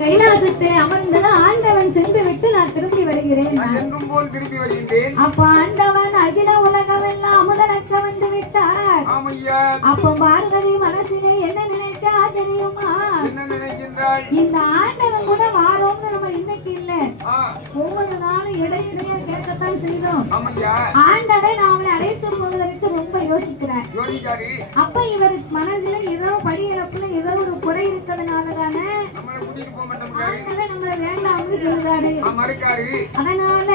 கைலாசத்தை அமர்ந்தது ஆண்டவன் சென்று விட்டு நான் திரும்பி வருகிறேன். அப்ப ஆண்டவன் அகில உலகமெல்லாம் அமுதனக்க வந்து விட்டார். அப்ப பார்வதி மனசிலே என்ன நினைச்சா தெரியுமா? இந்த ஆண்டவன் கூட வாரோம்னு நம்ம இன்னைக்கு இல்ல, ஒவ்வொரு நாளும் இடையிடையே கேட்கத்தான் செய்தோம். ஆண்டவரை நாமளை அழைத்து போவதற்கு ரொம்ப யோசிக்கிறார். அப்ப இவர் மனதில் ஏதோ படியிறப்புல ஏதோ ஒரு குறை இருக்கிறதுனாலதானே நம்மள வேண்டாம்னு சொல்லுறாரு. அதனால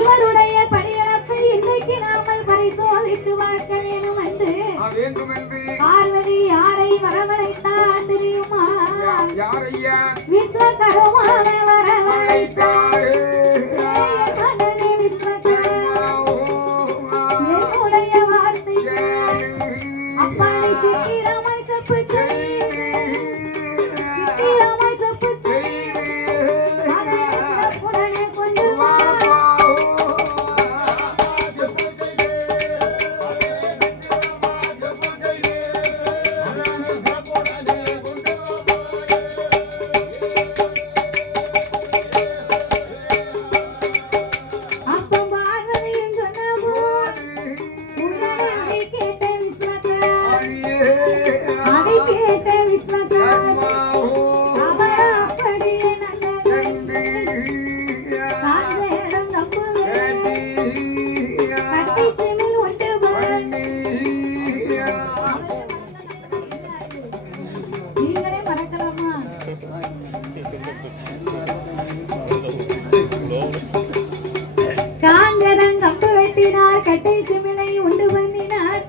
இவருடைய படியிறப்பை இன்னைக்கு நாமல் பரிசோதித்து பார்க்க வேணும் என்று பார்வதி யாரை வரவழைத்தா தெரியுமா? விஸ்வகர்மாவை வரவழைத்தார். என்னுடைய வார்த்தை அப்பாவை சீக்கிரமாய் தப்பு கட்டை சிமிழை உண்டு பண்ணினார்.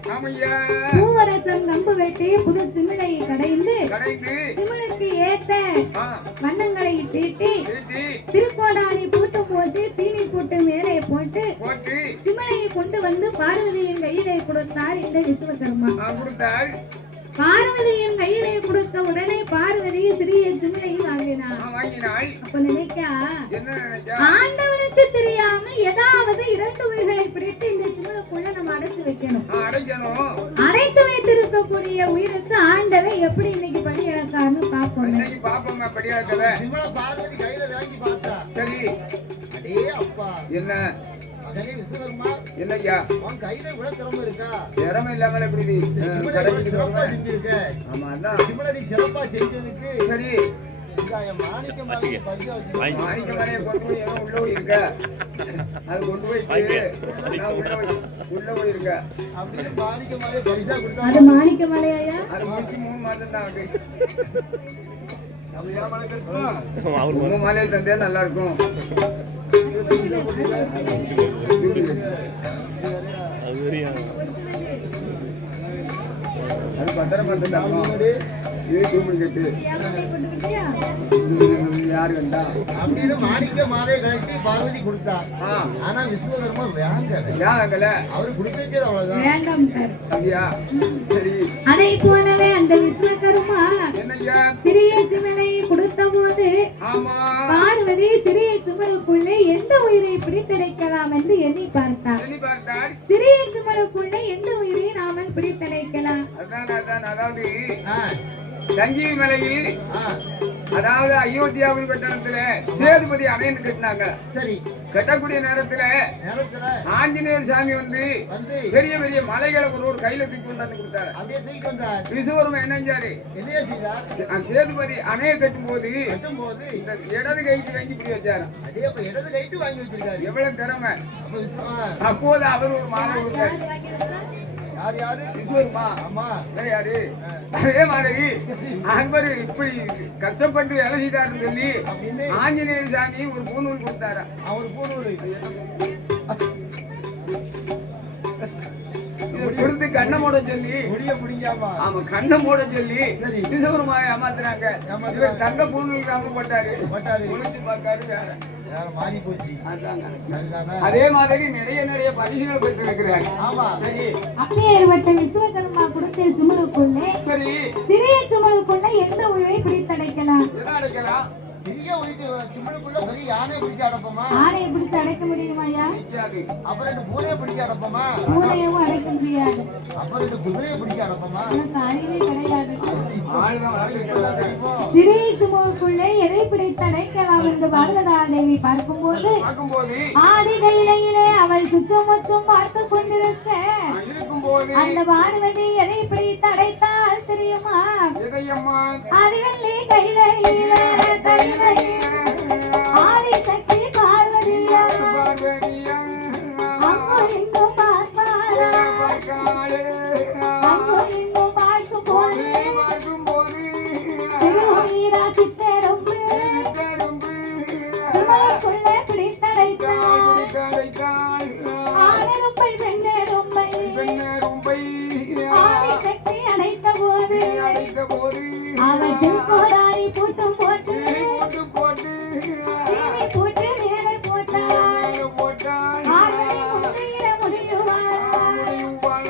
பூவரசம் கம்பு வெட்டி புது சிமிழையை கடைந்து சிமிழுக்கு ஏற்ற வண்ணங்களை தீட்டி திருக்கோடானி பூட்டு போட்டு சீனி போட்டு மேலே போட்டு சிமிழையை கொண்டு வந்து பார்வதியின் கையிலே கொடுத்தார் இந்த விஸ்வகர்மா. பார்வதியின் கையிலே கொடுத்த உடனே பார்வதி சிறிய சிமிழையை வாங்கினாள். அப்ப நினைக்கா ஆண்டவனுக்கு தெரியாம ஏதாவது 2 உயிர்களை பிடித்து இந்த சிமிழுக்குள்ள நம்ம அடைச்சு வைக்கணும். அடைத்து வைத்திருக்கக்கூடிய உயிருக்கு ஆண்டவன் எப்படி இன்னைக்கு படி இழக்காருன்னு பாப்போம். என்ன என்னையா உன் கையில கூட திறமை இருக்கா? திறமை இல்லாம எப்படி சிறப்பா செஞ்சிருக்க? ஆமா அதான் சிமிழடி சிறப்பா செஞ்சதுக்கு சரி மாணிக்க மலையை கொண்டு போய் உள்ள போய் இருக்க, அது கொண்டு போய் உள்ள போய் இருக்க அப்படின்னு மாணிக்க மலையை பரிசா கொடுத்தா. அது மாணிக்க மலையா? அது முடிச்சு 3 மாதம் தான் ஆகுது. அவர் மலையை தந்தே நல்லா இருக்கும். அது பத்திரம் யாரு வந்தா அப்படின்னு மாணிக்க மாலை கட்டி பார்வதி கொடுத்தா. ஆனா விஸ்வகர்மா வேங்கல, அவரு குடிக்கவே அவ்வளவுதான். சரி, அதை போலவே அந்த விஸ்வகர்மா சிறிய சிமிழை கொடுத்த போது பார்வதி சிறிய சிமிழுக்குள்ளே எந்த உயிரை பிடித்தடைக்கலாம் என்று எண்ணி பார்த்தார். சிறிய சிமிழுக்குள்ளே எந்த உயிரை நாமல் பிடித்தடைக்கலாம்? அதாவது சஞ்சீவி மலையில், அதாவது அயோத்தியாவில் பட்டணத்துல சேதுபதி அணைன்னு கட்டினாங்க. சரி, கட்டக்கூடிய நேரத்துல ஆஞ்சநேயர் சாமி வந்து பெரிய பெரிய மலைகளை ஒரு கையில தூக்கி கொண்டாந்து கொடுத்தாரு. விசுவர்மா என்ன செஞ்சாரு? சேதுபதி அணையை கட்டும் போது இந்த இடது கைக்கு வாங்கி இப்படி வச்சாரு. எவ்வளவு திறமை! அப்போது அவர் ஒரு மாலை கொடுத்தாரு. அதே மாதிரி அன்பர் இப்படி கஷ்டப்பட்டு வேலை செய்தாருன்னு சொல்லி ஆஞ்சநேயர் சாமி ஒரு பூநூல் கொடுத்தாரா. அவர் பூநூல் கொடுத்து கண்ணை மூட சொல்லி ஆமா கண்ணை மூட சொல்லி சிசுவருமாவை ஏமாத்துறாங்க. இவர் தங்க பூநூல் காமப்பட்டாரு. அதே மாதிரி நிறைய பரிசுகள் பெற்று இருக்கிறார். விஸ்வகர்மா கொடுத்த சிமிழுக்குள்ளே சரி சிறிய சிமிழுக்குள்ள எந்த உயிரை பிடித்தடைக்கலாம்? யானையை பிடிச்சு அடைக்க முடியுமா ஐயா? அப்புறம் ரெண்டு பூனையை பிடிச்சு அடப்போமா? பூனையும் அடைக்க முடியாது. அப்புறம் ரெண்டு குதிரையை பிடிச்சு அடப்போமா? எனக்கு அறிவே கிடையாது. சிறிய எதை பிடித்து அடைக்கலாம் என்று பாரதா தேவி பார்க்கும்போது ஆதி கையிலே அவள் சுத்தமொத்தம் பார்த்து கொண்டிருக்க அந்த பார்வதி எதை பிடித்து அடைத்தால் தெரியுமா? ஆதிவல்லி கையில ஆதி சக்தி பார்வதியா அங்கோ இங்கும் பார்ப்பாளா அங்கோ இங்கும் பார்க்கும் போது திருநீரா சித்தரம்பு திருமலைக்குள்ளே பிடித்தடைத்தாள் ஆனரும்பை பெண்ணரும்பை ஆதி சக்தி அடைத்த போது அவள் திருக்கோடாரி பூட்டும் போட்டு தீனி போட்டு வேலை போட்டாள் ஆகவே முந்தைய முடியுவாள்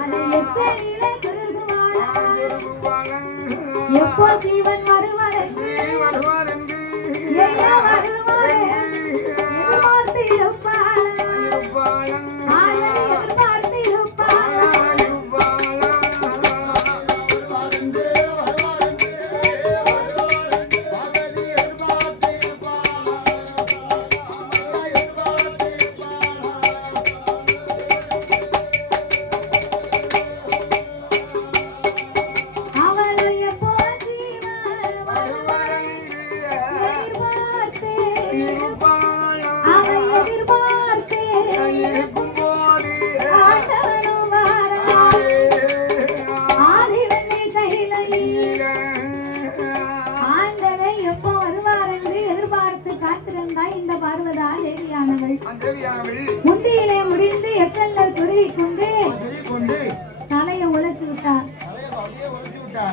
அதை எத்தனையில சொல்லுவாள் எப்போ சீவன் வருவாரென்று எல்லாம் வருவார் எதிர்பார்த்து இருப்பாள் ஆகவே எதிர்பார்த்து இருப்பாள் முந்தியிலே முடிந்து எத்தெல்லாம் துருவி கொண்டு தலையை உழைச்சு விட்டார்.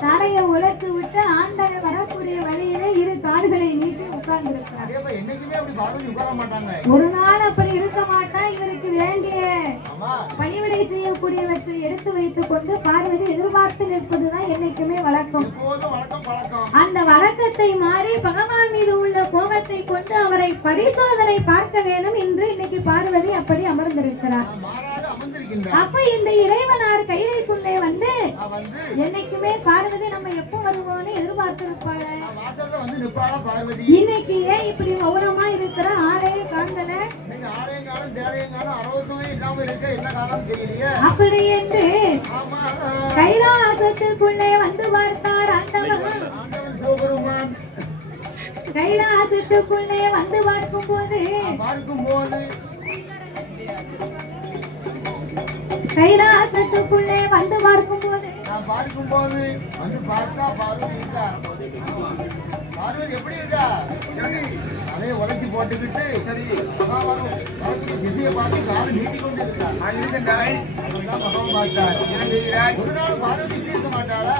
தலையை உழைத்து விட்டு ஆண்டவர் வரக்கூடிய வழியிலே இரு கால்களை நீட்டி உட்கார்ந்து இருக்கிறார். ஒரு நாள் அப்படி இருக்க மாட்டா. இவருக்கு வேண்டிய பணிவிடை செய்யக்கூடியவற்றை எடுத்து வைத்துக் கொண்டு பார்வதி எதிர்பார்த்து நிற்பதுதான் என்னைக்குமே வழக்கம். அந்த வழக்கத்தை மாறி பகவான் மீது உள்ள கோபத்தை கொண்டு அவரை பரிசோதனை பார்க்க வேண்டும் என்று இன்னைக்கு பார்வதி அப்படி அமர்ந்திருக்கிறார். அப்ப இந்த இறைவனார் கைலைக்குள்ளே வந்து என்னைக்குமே பார்வதி நம்ம எப்ப வருவோம்னு எதிர்பார்த்திருப்பாள். இன்னைக்கு ஏன் இப்படி மௌனமா இருக்கிற ஆளே காந்தல அப்படி என்று கைலாசத்துக்குள்ளே வந்து பார்த்தார் ஆண்டவன். கைலாசத்துக்குள்ளே வந்து பார்க்கும் போது கைலாசத்துக்குள்ளே வந்து பார்க்கும்போது வந்து பார்த்தா பார்வதி எப்படி இருக்கா? அதைய உழைச்சி போட்டுக்கிட்டு திசையை பார்த்து காலம் நீட்டி கொண்டு இருக்கா. பகவான் பார்த்தார். ஒரு நாள் பார்வதி இப்படி இருக்க மாட்டாளா?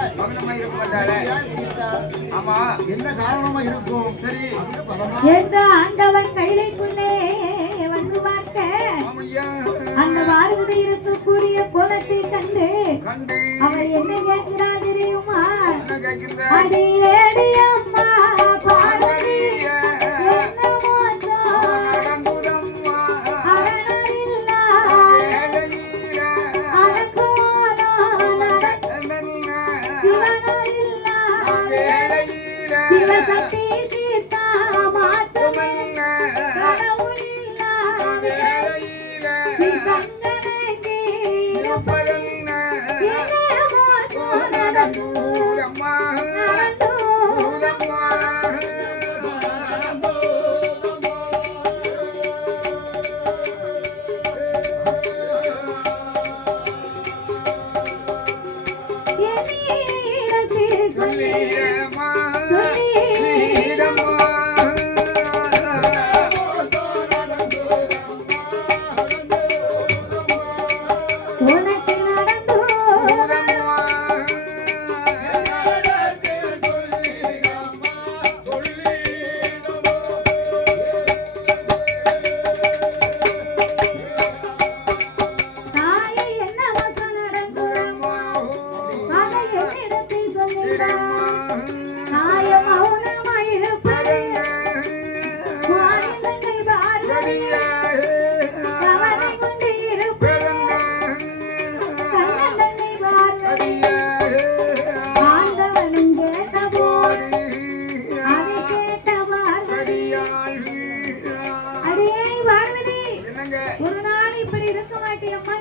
ஆமா, என்ன காரணமா இருக்கும்? சரி என்ற ஆண்டவன் கைலைக்குள்ளே வந்து பார்க்க அந்த பார்வதி இருக்கக்கூடிய கோலத்தை கண்டு அவள் என்ன கேட்கிறாள் தெரியுமா? அடியேடி அம்மா பார்வதி என்ன மோசம் அரணரில்லா அழகோலோ சிவனரில்லா சிவசக்தி சீதா மாற்றமில்ல கடவுளில்லா கங்கனங்கி நடந்தூரம்மா ஒரு நாள் இப்படி இருக்க மாட்டேயம்மா.